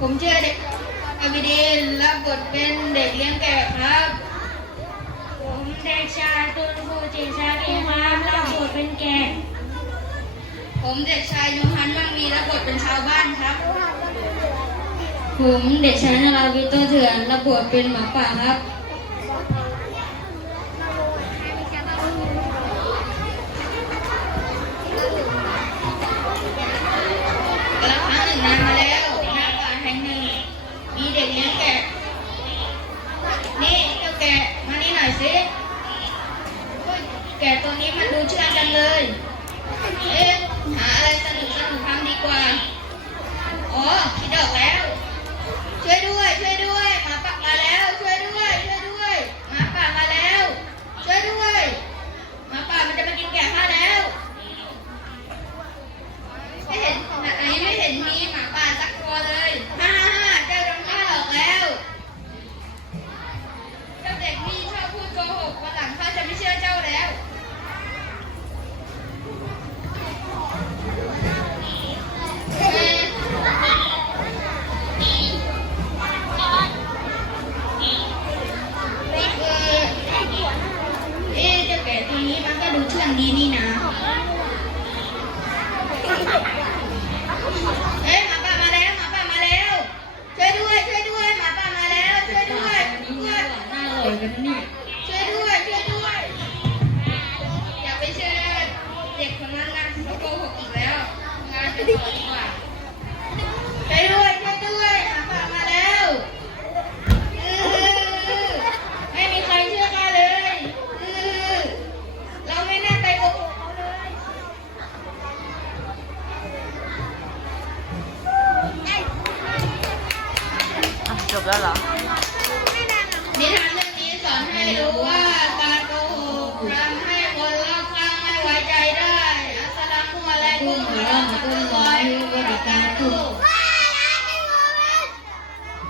ผมชื่อเด็กอวิดินรับบทเป็นเด็กเลี้ยงแกะครับ ผมเด็กชายตุลภูจิชาลีครับรับบทเป็นแกะผมเด็กชายยูฮันมั่งมีรับบทเป็นชาวบ้านครับ ผมเด็กชายนราวิโตเถื่อนรับบทเป็นหมาป่าครับกระครั้งหนึ่งนานมาแล้วหน้าป่าแห่งหนึ่ง มีเด็กเลี้ยงแกะ นี่เจ้าแกะมานี่หน่อยสิแกะตัวนี้มันดูเชื่องจังเลย เอ๊ะหาอะไรสนุกสนุกทำดีกว่า ช่วยด้วยช่วยด้วยหมาป่ามาแล้วอื้อไม่มีใครเชื่อข้าเลยอื้อเราไม่น่าไปโกหกเขาเลยจบแล้วเหรอ นิทานเรื่องนี้สอนให้รู้ว่า